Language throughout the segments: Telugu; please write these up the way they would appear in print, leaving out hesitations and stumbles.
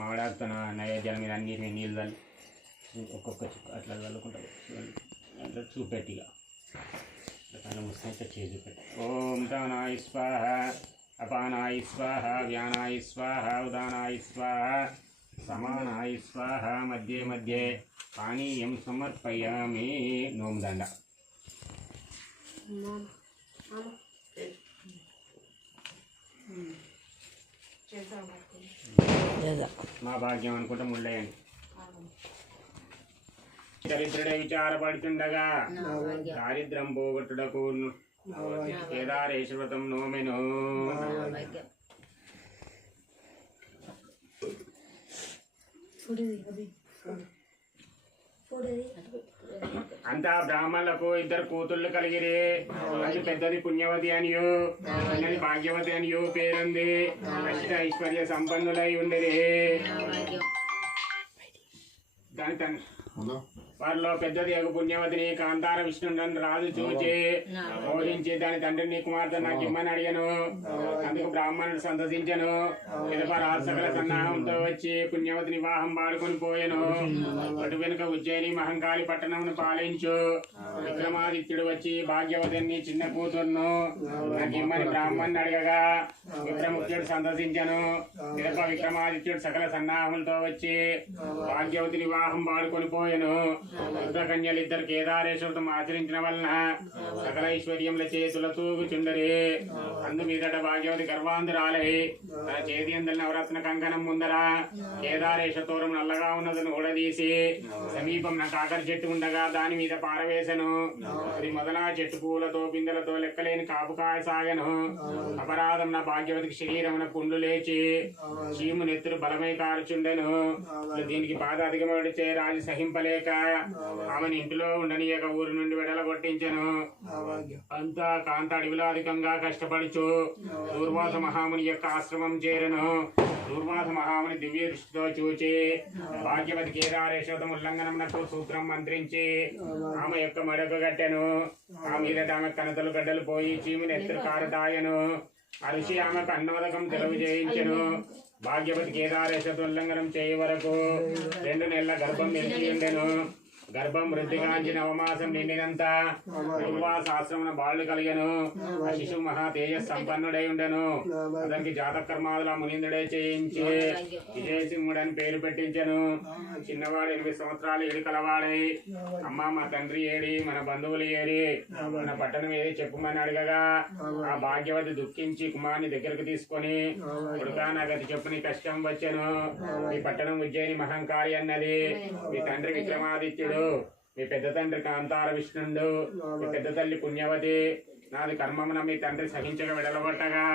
మామిడాకుతో నైవేద్యాల మీద అన్నిటి నీళ్ళు చల్లి ఒక్కొక్క చుక్క అట్లా చల్లుకుంటారు. అట్లా చూపెట్టిగా కళ్ళు మూసుకొని చేసి చూపెట్టి ఓం ప్రాణాయ స్వాహ అపానాయ స్వాహ వ్యానాయ స్వాహ ఉదానాయ స్వాహ సమానాయ స్వాహ మధ్య మధ్య పానీయం సమర్పయామి. నోముదండ మా భాగ్యం అనుకుంటే ముళ్ళేయండి. దరిద్రుడే విచారపడుతుండగా దారిద్రం పోగొట్టుటకు కేదారేశ్వరం నోమెను. అంతా బ్రాహ్మణులకు 2 కూతుళ్ళు కలిగిరి. అది పెద్దది పుణ్యవతి అనియో చిన్నది భాగ్యవతి అనియో పేరుంది. అష్ట ఐశ్వర్య సంపన్నులై ఉండేది. దాని వారిలో పెద్దది ఎగు పుణ్యవతిని కాంతార విష్ణుండని రాజు చూచి బోధించి దాని తండ్రిని కుమార్తె నాకు ఇమ్మని అడిగాను. అందుకు బ్రాహ్మణుడు సంతసించను. పిదప రాజు సకల సన్నాహంతో వచ్చి పుణ్యవతిని వివాహం పాడుకొని పోయాను. అటు వెనుక ఉజ్జయిని మహంకాళి పట్టణమును పాలించు. విక్రమాదిత్యుడు వచ్చి భాగ్యవతిని చిన్న కూతురును నాకు ఇమ్మని బ్రాహ్మణుని అడగగా విక్రముఖ్యుడు సంతసించను. పిదప విక్రమాదిత్యుడు సకల సన్నాహములతో వచ్చి భాగ్యవతిని వివాహం పాడుకొని పోయాను. రుద్రకన్యలిద్దరు కేదారేశ్వరం ఆచరించిన వలన సకల ఐశ్వర్యముల చేతుల తూగుచుండరి. అందు మీదట భాగ్యవతి గర్వాంధురాలై తన చేతి అందరి నవరత్న కంకణం ముందర కేదారేశ్వర తోరం నల్లగా ఉన్నదని ఊడదీసి సమీపం కాకర చెట్టు ఉండగా దాని మీద పారవేశను. అది మొదలా చెట్టు పూలతో బిందెలతో లెక్కలేని కాపుకాయ సాగను. అపరాధం నా భాగ్యవతికి శరీరమున పుండు లేచి చీము నెత్తురు బలమై కారుచుండెను. దీనికి బాధ అధికమడిచే రాజు సహింపలేక ఆమెను ఇంటిలో ఉండనీయక ఊరి నుండి వెడలగొట్టించెను. అంతా కాంత అడవిలో అధికంగా కష్టపడుచు దూర్వాస మహాముని యొక్క ఆశ్రమం చేరెను. దూర్వాస మహాముని దివ్య దృష్టితో చూచి భాగ్యవతి కేదారేశ్వరం ఉల్లంఘనమునకు సూత్రం మంత్రించి ఆమె యొక్క మెడకు కట్టెను. ఆ మీద ఆమె కనతలు గడ్డలు పోయి చీముని ఎత్తురు కారదాయను. అరిసి ఆమెకు అన్నోదకం తెలుగు చేయించెను. భాగ్యవతి కేదారేశ్వర ఉల్లంఘనం చేయ వరకు 2 నెలల గర్భం నిలిచి ఉండెను. గర్భం వృద్ధిగాంచి నవమాసం నిండినంత దూర్వాసాశ్రమన బాళ్ళు కలిగను. ఆ శిశువు మహా తేజస్ సంపన్నుడై ఉండెను. అతనికి జాతకర్మాదుల మునిందుడే చేయించి విజయసింహుడని పేరు పెట్టించెను. చిన్నవాడు 8 సంవత్సరాలు ఏడు కలవాడై అమ్మ మా తండ్రి ఏడి, మన బంధువులు ఏడి, మన పట్టణం ఏది చెప్పుమని అడగగా ఆ భాగ్యవతి దుఃఖించి కుమార్ని దగ్గరకు తీసుకొని కొడుకా నాగతి చెప్పుని కష్టం వచ్చెను. ఈ పట్టణం ఉజ్జయిని మహంకాళి అన్నది. మీ తండ్రి విక్రమాదిత్యుడు, మీ పెద్ద తండ్రి కాంతార విష్ణుండు, మీ పెద్ద తల్లి పుణ్యవతి. నాది కర్మమున మీ తండ్రి సహించక వెడలబట్టగా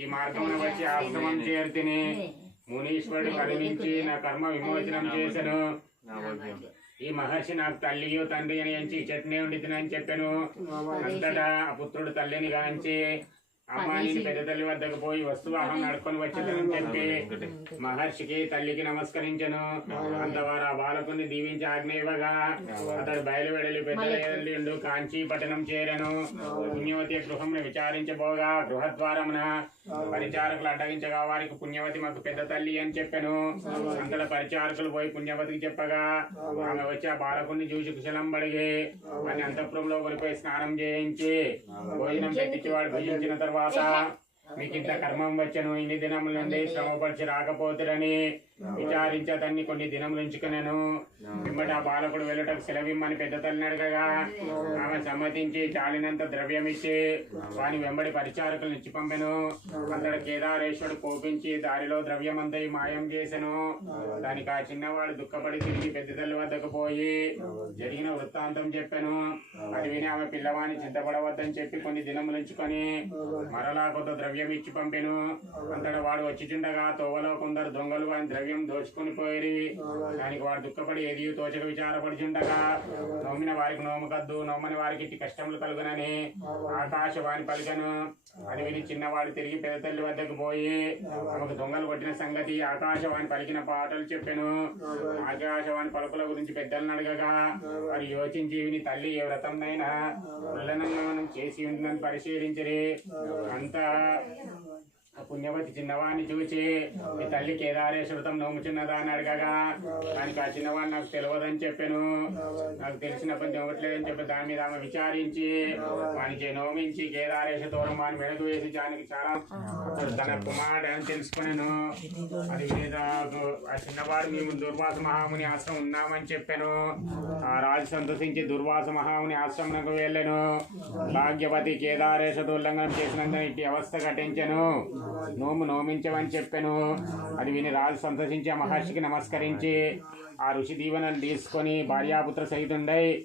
ఈ మార్గమున వచ్చి ఆశ్రమం చేర్తిని. మునీశ్వరుడు కరుణించి నా కర్మ విమోచనం చేసెను. ఈ మహర్షి నాకు తల్లియు తండ్రి అని ఎంచి చట్నీ ఉండితినని చెప్పాను. అంతటా ఆ పుత్రుడు తల్లిని గాంచి అమ్మ నేను పెద్ద తల్లి వద్దకు పోయి వస్తువాహం నడుకొని వచ్చేదని చెప్పి మహర్షికి తల్లికి నమస్కరించను. అంతవారు ఆ బాలకుని దీవించి ఆజ్ఞ ఇవ్వగా అతడు బయలువెడలి పెద్దలు కాంచీ పట్టణం చేరెను. పుణ్యవతి గృహంను విచారించబోగా గృహద్వారమున పరిచారకులు అడ్డగించగా వారికి పుణ్యవతి మాకు పెద్ద తల్లి అని చెప్పాను. అంతటా పరిచారకులు పోయి పుణ్యవతికి చెప్పగా ఆమె వచ్చి ఆ బాలకుని చూసి కుశలం బడిగి అని అంతఃపురంలో కొనిపోయి స్నానం చేయించి భోజనం పెట్టించి వాడు భుజించిన తర్వాత మీకు ఇంత కర్మం వచ్చను, ఇన్ని దినముల నుండి శ్రమపరిచి రాకపోతురని విచారించి అతన్ని కొన్ని దినములు ఉంచుకున్నాను. పిమ్మట ఆ బాలకుడు వెళ్ళటకు సెలవిమ్మని పెద్ద తల్లిని అడగగా ఆమె సమ్మతించి చాలినంత ద్రవ్యం ఇచ్చి వాని వెంబడి పరిచారకులను ఇచ్చి పంపెను. అతడు కేదారేశ్వరుడు కోపించి దారిలో ద్రవ్యమంతా మాయం చేసెను. దానికి ఆ చిన్నవాడు దుఃఖపడి తిరిగి పెద్ద తల్లి వద్దకు పోయి జరిగిన వృత్తాంతం చెప్పాను. అది విని ఆమె పిల్లవాని చింతపడవద్దని చెప్పి కొన్ని దినములు ఉంచుకొని మరలా కొంత ద్రవ్యం ఇచ్చి పంపెను. అంతటా వాడు వచ్చిచుండగా తోవలో కొందరు దొంగలు వాని ద్రవ్యం దోచుకుని పోయి దానికి వాడు దుఃఖపడి ఏది తోచక విచారపడుచుండగా నోమిన వారికి నోమకద్దు, నోమని వారికి ఇట్టి కష్టములు కలుగునని ఆకాశవాణి పలికను. అది విని చిన్నవాడు తిరిగి పెద్ద తల్లి వద్దకు పోయి ఆమెకు దొంగలు కొట్టిన సంగతి ఆకాశవాణి పలికిన పాటలు చెప్పాను. ఆకాశవాణి పలుకుల గురించి పెద్దలను అడగగా వారు యోచించి విని తల్లి ఏ వ్రతంనైనా ఉల్లంఘనం చేసి ఉంటుందని పరిశీలించరి. అంతా పుణ్యవతి చిన్నవాడిని చూసి మీ తల్లి కేదారేశ్వరతం నోముచున్నదా అని అడగగా దానికి ఆ చిన్నవాడిని నాకు తెలియదని చెప్పాను. నాకు తెలిసిన పని ఇవ్వట్లేదని చెప్పి దాని మీద ఆమె విచారించి వానికి నోమించి కేదారేశ్వర తోరం వాని మెడకు వేసి దానికి చాలా తన కుమారుడు అని తెలుసుకున్నాను. అది మీద ఆ చిన్నవాడు మేము దుర్వాస మహాముని ఆశ్రమం ఉన్నామని చెప్పాను. ఆ రాజు సంతోషించి దుర్వాస మహాముని ఆశ్రమంకు వెళ్ళాను. భాగ్యవతి కేదారేశ్వర ఉల్లంఘనం చేసినందున ఇట్టి అవస్థ ఘటించను. నోమించమని చెప్పాను. అది విని రాజు సంతోషించి ఆ మహర్షికి నమస్కరించి ఆ ఋషి దీవెనలు తీసుకొని భార్యాపుత్ర సహితుండై